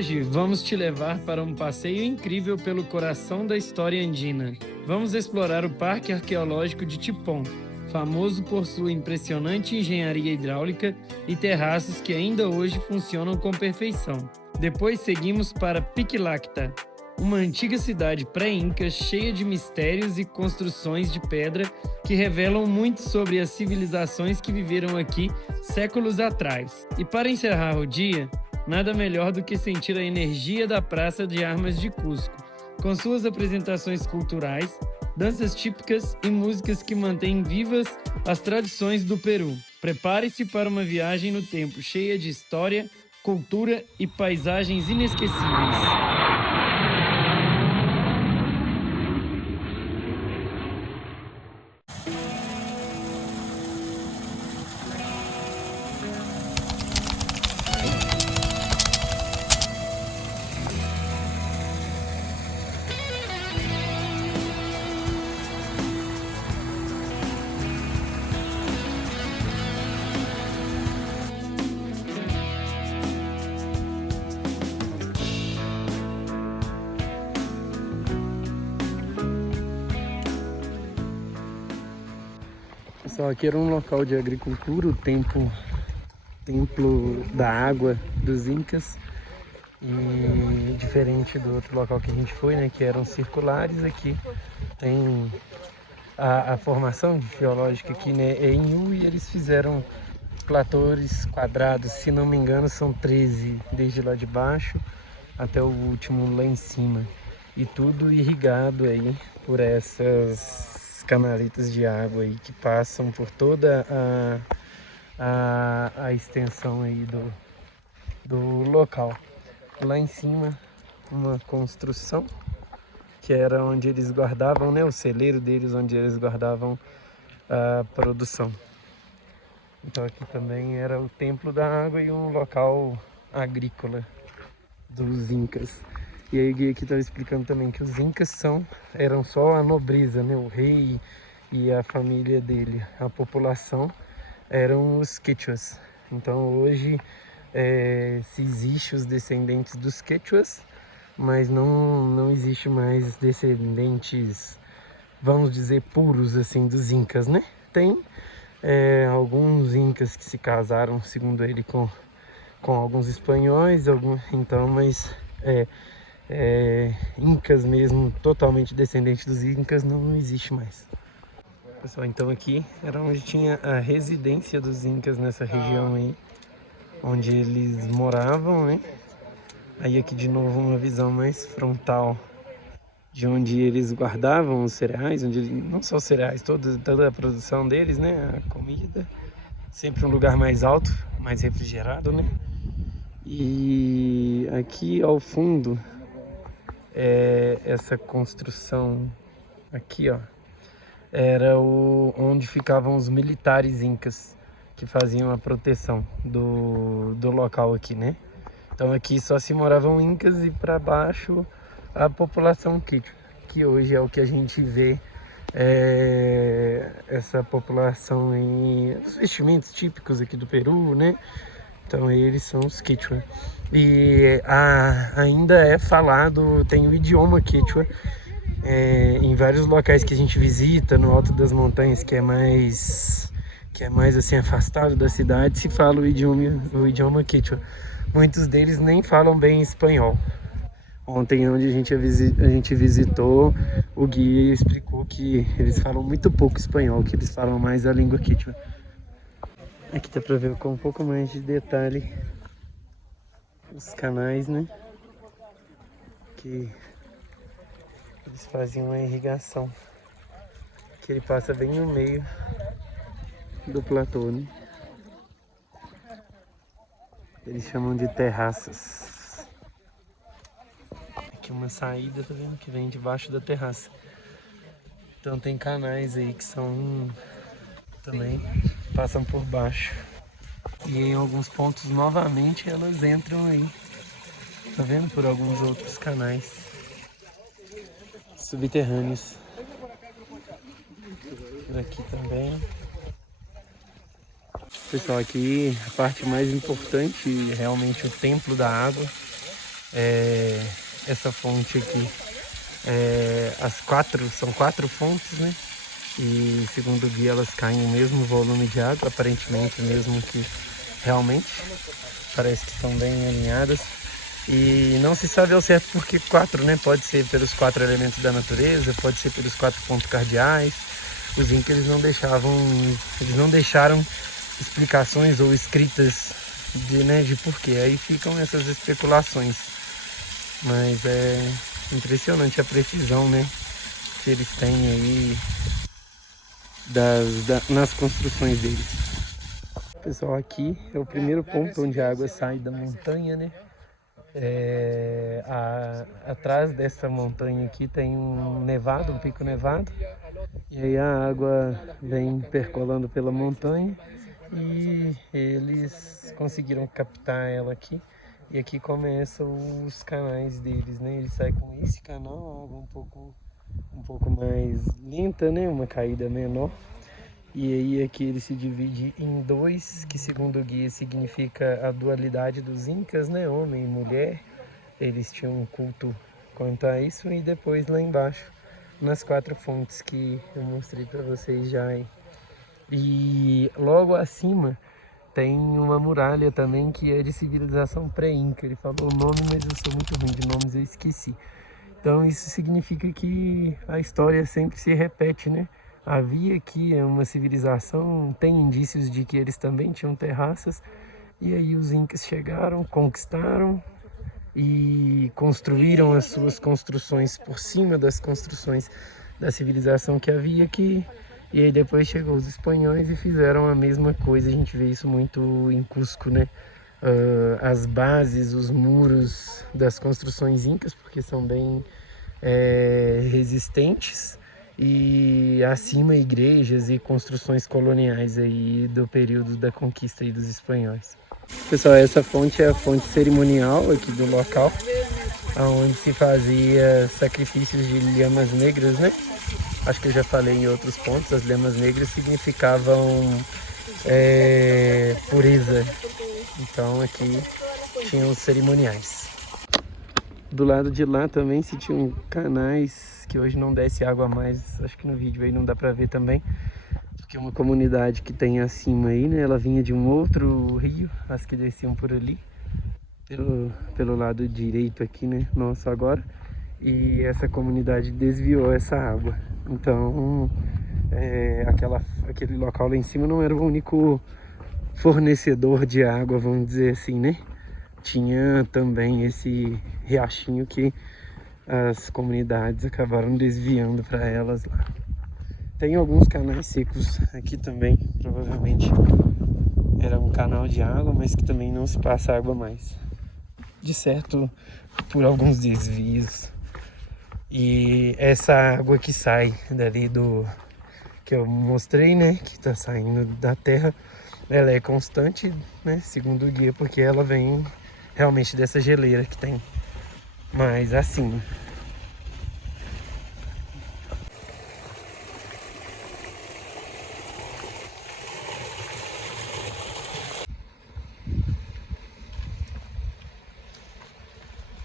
Hoje vamos te levar para um passeio incrível pelo coração da história andina. Vamos explorar o Parque Arqueológico de Tipón, famoso por sua impressionante engenharia hidráulica e terraços que ainda hoje funcionam com perfeição. Depois seguimos para Piquilacta, uma antiga cidade pré-inca cheia de mistérios e construções de pedra que revelam muito sobre as civilizações que viveram aqui séculos atrás. E para encerrar o dia, nada melhor do que sentir a energia da Praça de Armas de Cusco, com suas apresentações culturais, danças típicas e músicas que mantêm vivas as tradições do Peru. Prepare-se para uma viagem no tempo cheia de história, cultura e paisagens inesquecíveis. Pessoal, aqui era um local de agricultura, o templo da água dos Incas. E diferente do outro local que a gente foi, né, que eram circulares, aqui tem a formação geológica aqui, né, é em U, e eles fizeram platôs quadrados, se não me engano são 13, desde lá de baixo até o último lá em cima. E tudo irrigado aí por essas canaletas de água aí que passam por toda a extensão aí do local. Lá em cima, uma construção que era onde eles guardavam, né, o celeiro deles, onde eles guardavam a produção. Então aqui também era o templo da água e um local agrícola dos Incas. E aí o guia aqui estava explicando também que os Incas eram só a nobreza, né, o rei e a família dele. A população eram os Quechuas. Então hoje se existe os descendentes dos Quechuas, mas não existe mais descendentes, vamos dizer, puros assim dos Incas, né? Tem alguns Incas que se casaram, segundo ele, com alguns espanhóis, então, mas Incas mesmo, totalmente descendente dos Incas, não existe mais. Pessoal, então aqui era onde tinha a residência dos Incas nessa região aí, onde eles moravam, né? Aí aqui de novo uma visão mais frontal de onde eles guardavam os cereais, não só os cereais, toda a produção deles, né? A comida, sempre um lugar mais alto, mais refrigerado, né? E aqui ao fundo essa construção aqui, ó, era onde ficavam os militares incas que faziam a proteção do local aqui, né? Então aqui só se moravam incas e para baixo a população quechua, que hoje é o que a gente vê, essa população em os vestimentos típicos aqui do Peru, né? Então eles são os quechua. E ainda é falado, tem o idioma quechua em vários locais que a gente visita, no alto das montanhas, que é mais assim afastado da cidade, se fala o idioma quechua. Muitos deles nem falam bem espanhol. Ontem, onde a gente visitou, o guia explicou que eles falam muito pouco espanhol, que eles falam mais a língua quechua. Aqui dá pra ver com um pouco mais de detalhe os canais, né? Que eles faziam uma irrigação, que ele passa bem no meio do platô, né? Eles chamam de terraças. Aqui uma saída, tá vendo? Que vem debaixo da terraça. Então tem canais aí que também passam por baixo. E em alguns pontos novamente elas entram aí, tá vendo? Por alguns outros canais subterrâneos. Por aqui também. Pessoal, aqui a parte mais importante, realmente o templo da água, essa fonte aqui. São 4 fontes, né? E segundo o guia elas caem o mesmo volume de água, aparentemente mesmo que realmente. Parece que estão bem alinhadas. E não se sabe ao certo por que 4, né? Pode ser pelos 4 elementos da natureza, pode ser pelos 4 pontos cardeais. Os incas eles não deixaram explicações ou escritas de porquê. Aí ficam essas especulações. Mas é impressionante a precisão, né, que eles têm aí nas construções deles. Pessoal, aqui é o primeiro ponto onde a água sai da montanha, né? Atrás dessa montanha aqui tem um pico nevado. E aí a água vem percolando pela montanha e eles conseguiram captar ela aqui. E aqui começam os canais deles, né? Ele sai com esse canal, a água um pouco mais lenta, né? Uma caída menor. E aí aqui ele se divide em 2, que segundo o guia significa a dualidade dos incas, né? Homem e mulher. Eles tinham um culto quanto a isso. E depois lá embaixo, nas 4 fontes que eu mostrei para vocês já aí. E logo acima tem uma muralha também que é de civilização pré-inca. Ele falou o nome, mas eu sou muito ruim de nomes, eu esqueci. Então isso significa que a história sempre se repete, né? Havia aqui uma civilização, tem indícios de que eles também tinham terraças. E aí os incas chegaram, conquistaram e construíram as suas construções por cima das construções da civilização que havia aqui. E aí depois chegou os espanhóis e fizeram a mesma coisa. A gente vê isso muito em Cusco, né? As bases, os muros das construções incas, porque são bem resistentes. E acima igrejas e construções coloniais aí do período da conquista aí dos espanhóis. Pessoal, essa fonte é a fonte cerimonial aqui do local, onde se fazia sacrifícios de lhamas negras, né? Acho que eu já falei em outros pontos, as lhamas negras significavam pureza. Então aqui tinham os cerimoniais. Do lado de lá também se tinham canais que hoje não desce água mais, acho que no vídeo aí não dá pra ver também, porque é uma comunidade que tem acima aí, né? Ela vinha de um outro rio, as que desciam por ali, pelo lado direito aqui, né? Nosso agora. E essa comunidade desviou essa água. Então, aquele local lá em cima não era o único fornecedor de água, vamos dizer assim, né? Tinha também esse riachinho que as comunidades acabaram desviando para elas lá. Tem alguns canais secos aqui também, provavelmente era um canal de água, mas que também não se passa água mais. De certo, por alguns desvios. E essa água que sai dali que eu mostrei, né, que tá saindo da terra, ela é constante, né, segundo o guia, porque ela vem realmente dessa geleira que tem mais acima.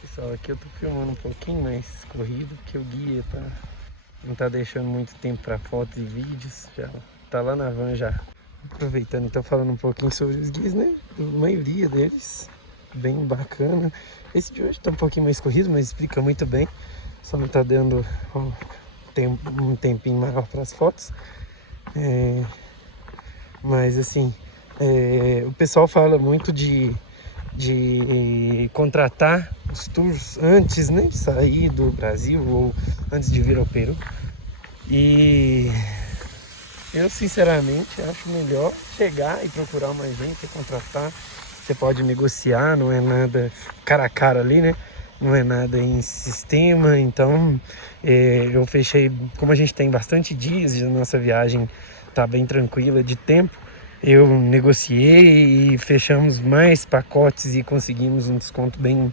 Pessoal, aqui eu tô filmando um pouquinho mais corrido, porque o guia não tá deixando muito tempo para fotos e vídeos, já tá lá na van já. Aproveitando, então, falando um pouquinho sobre os guias, né? A maioria deles, bem bacana. Esse de hoje tá um pouquinho mais corrido, mas explica muito bem. Só não tá dando um tempinho maior para as fotos. Mas assim, o pessoal fala muito de contratar os tours antes, né, de sair do Brasil ou antes de vir ao Peru. E eu sinceramente acho melhor chegar e procurar uma agência, contratar. Você pode negociar, não é nada cara a cara ali, né? Não é nada em sistema. Então eu fechei, como a gente tem bastante dias e a nossa viagem tá bem tranquila de tempo, eu negociei e fechamos mais pacotes e conseguimos um desconto bem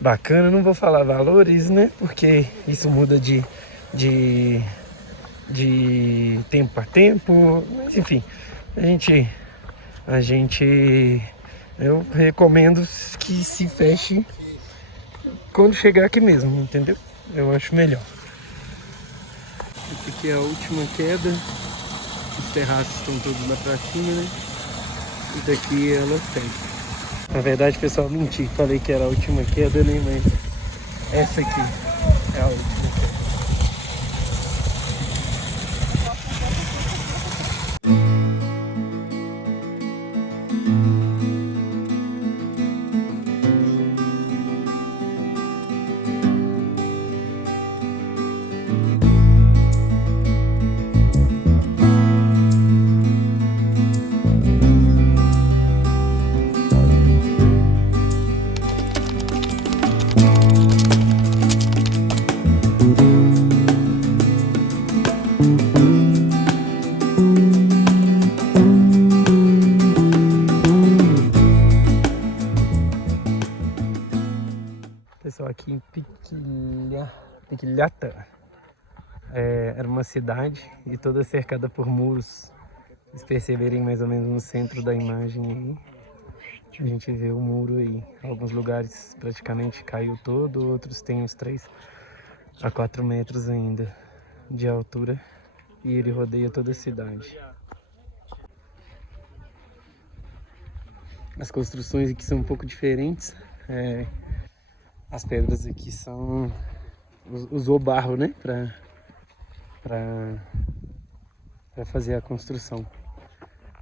bacana. Não vou falar valores, né? Porque isso muda de tempo a tempo. Mas enfim, eu recomendo que se feche quando chegar aqui mesmo, entendeu? Eu acho melhor. Essa aqui é a última queda. Os terraços estão todos lá pra cima, né? E daqui ela segue. Na verdade, pessoal, menti. Falei que era a última queda, né? Mas essa aqui é a última queda. Pessoal, aqui em Piquilhata, era uma cidade e toda cercada por muros. Vocês perceberem mais ou menos no centro da imagem aí, a gente vê o muro aí. Alguns lugares praticamente caiu todo, outros tem uns 3 a 4 metros ainda de altura e ele rodeia toda a cidade. As construções aqui são um pouco diferentes. As pedras aqui usou barro, né, para fazer a construção,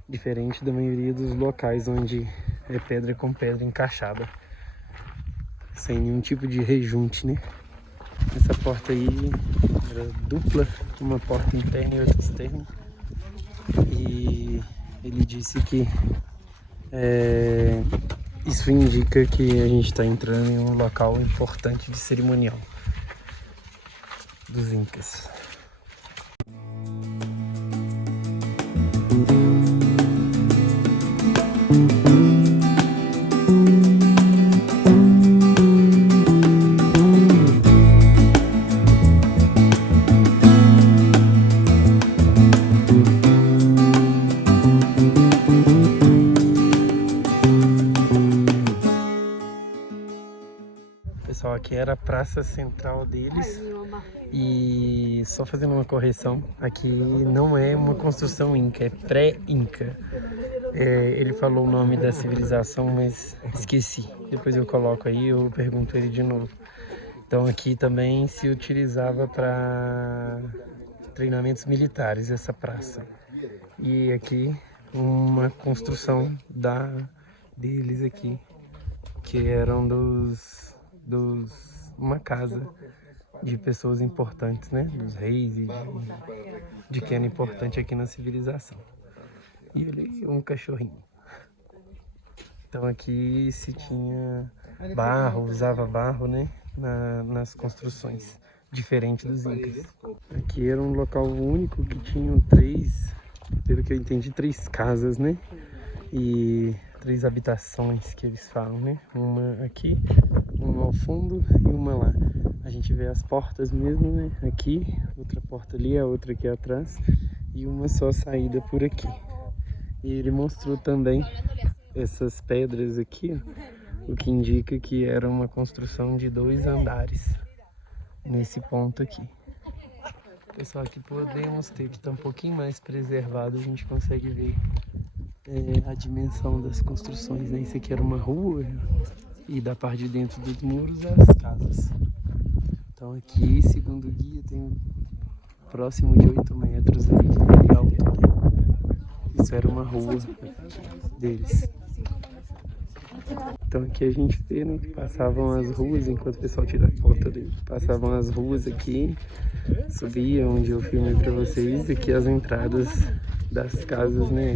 diferente da maioria dos locais onde é pedra com pedra encaixada, sem nenhum tipo de rejunte, né. Essa porta aí era dupla, uma porta interna e outra externa, e ele disse que isso indica que a gente está entrando em um local importante de cerimonial dos Incas. Pessoal, aqui era a praça central deles e só fazendo uma correção, aqui não é uma construção inca, é pré-inca. Ele falou o nome da civilização, mas esqueci. Depois eu coloco aí, eu pergunto ele de novo. Então aqui também se utilizava para treinamentos militares essa praça. E aqui uma construção deles aqui, que eram uma casa de pessoas importantes, né? Dos reis e de quem era importante aqui na civilização. E ele um cachorrinho. Então aqui se tinha barro, usava barro, né? Nas construções, diferente dos incas. Aqui era um local único que tinham pelo que eu entendi, 3 casas, né? E 3 habitações que eles falam, né? Uma aqui, uma ao fundo e uma lá. A gente vê as portas mesmo, né? Aqui, outra porta ali, a outra aqui atrás e uma só saída por aqui. E ele mostrou também essas pedras aqui, ó, o que indica que era uma construção de 2 andares nesse ponto aqui. Pessoal, aqui podemos ter que estar um pouquinho mais preservado, a gente consegue ver a dimensão das construções, né? Isso aqui era uma rua e da parte de dentro dos muros as casas. Então aqui, segundo o guia, tem próximo de 8 metros aí de altura. Isso era uma rua deles. Então aqui a gente vê, né, que passavam as ruas, enquanto o pessoal tira a foto dele. Passavam as ruas aqui, subia onde eu filmei pra vocês, aqui as entradas das casas, né?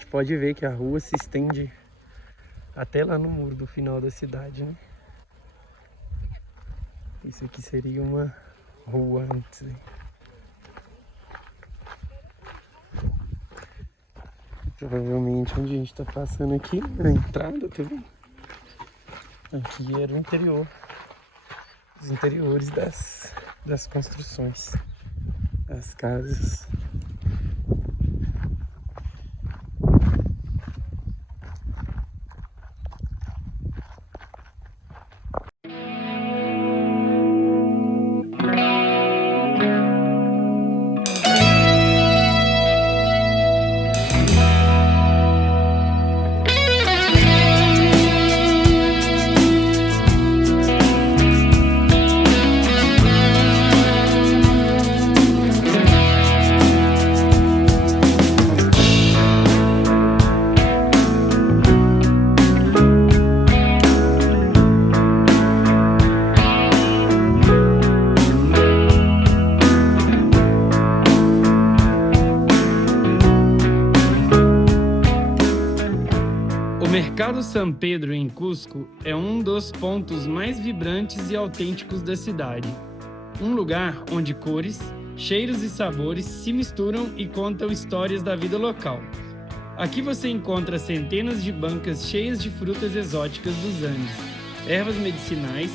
gente pode ver que a rua se estende até lá no muro do final da cidade, né? Isso aqui seria uma rua antes, hein? Provavelmente onde a gente tá passando aqui, a entrada, tá vendo? Aqui era o interior, os interiores das construções, das casas. O Mercado San Pedro, em Cusco, é um dos pontos mais vibrantes e autênticos da cidade. Um lugar onde cores, cheiros e sabores se misturam e contam histórias da vida local. Aqui você encontra centenas de bancas cheias de frutas exóticas dos Andes, ervas medicinais,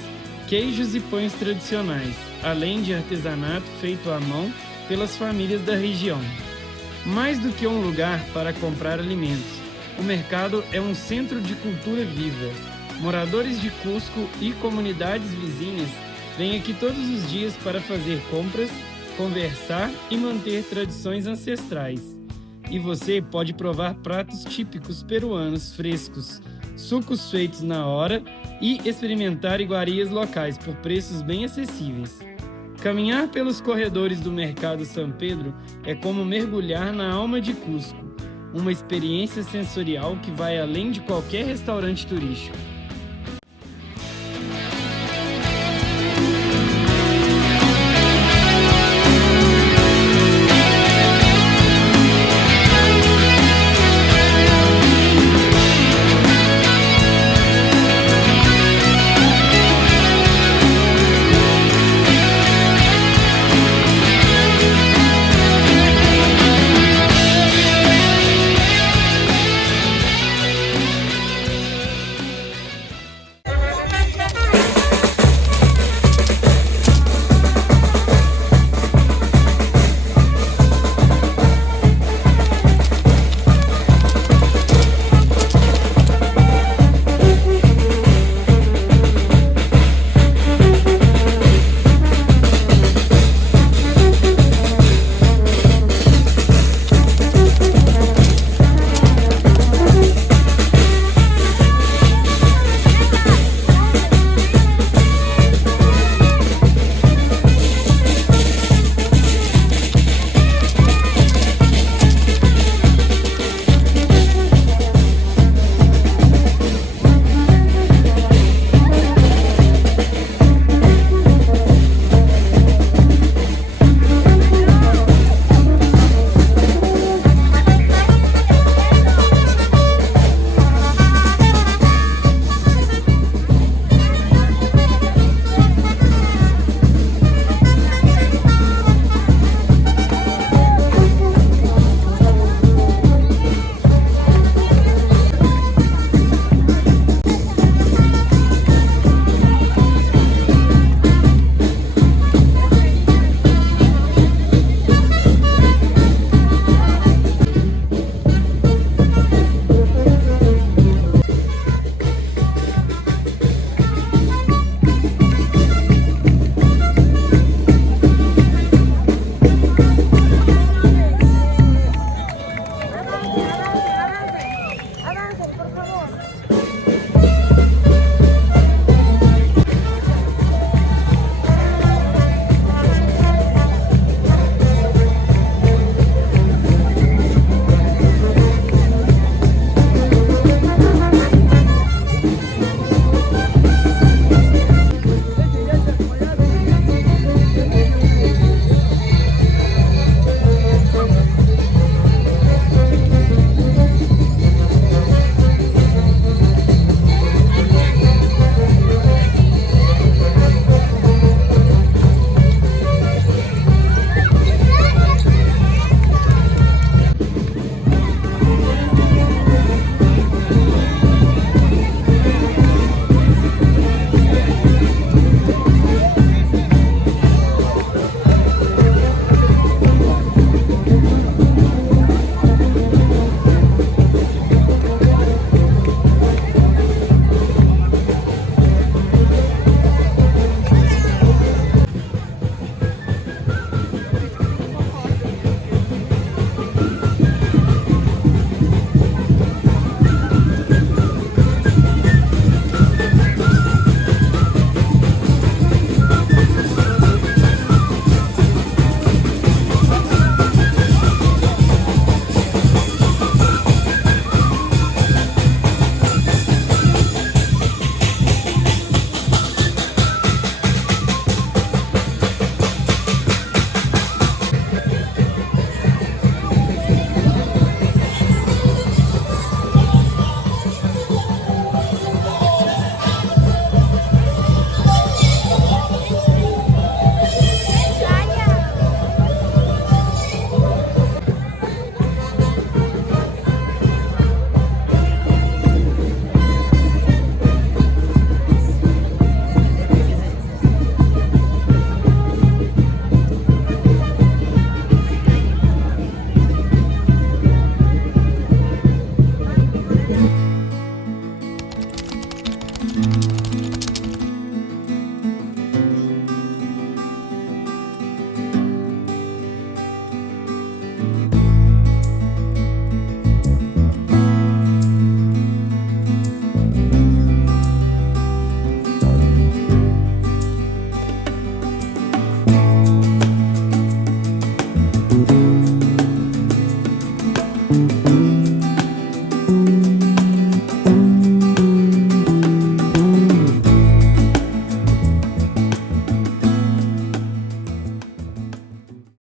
queijos e pães tradicionais, além de artesanato feito à mão pelas famílias da região. Mais do que um lugar para comprar alimentos, o mercado é um centro de cultura viva. Moradores de Cusco e comunidades vizinhas vêm aqui todos os dias para fazer compras, conversar e manter tradições ancestrais. E você pode provar pratos típicos peruanos frescos, sucos feitos na hora e experimentar iguarias locais por preços bem acessíveis. Caminhar pelos corredores do Mercado San Pedro é como mergulhar na alma de Cusco. Uma experiência sensorial que vai além de qualquer restaurante turístico.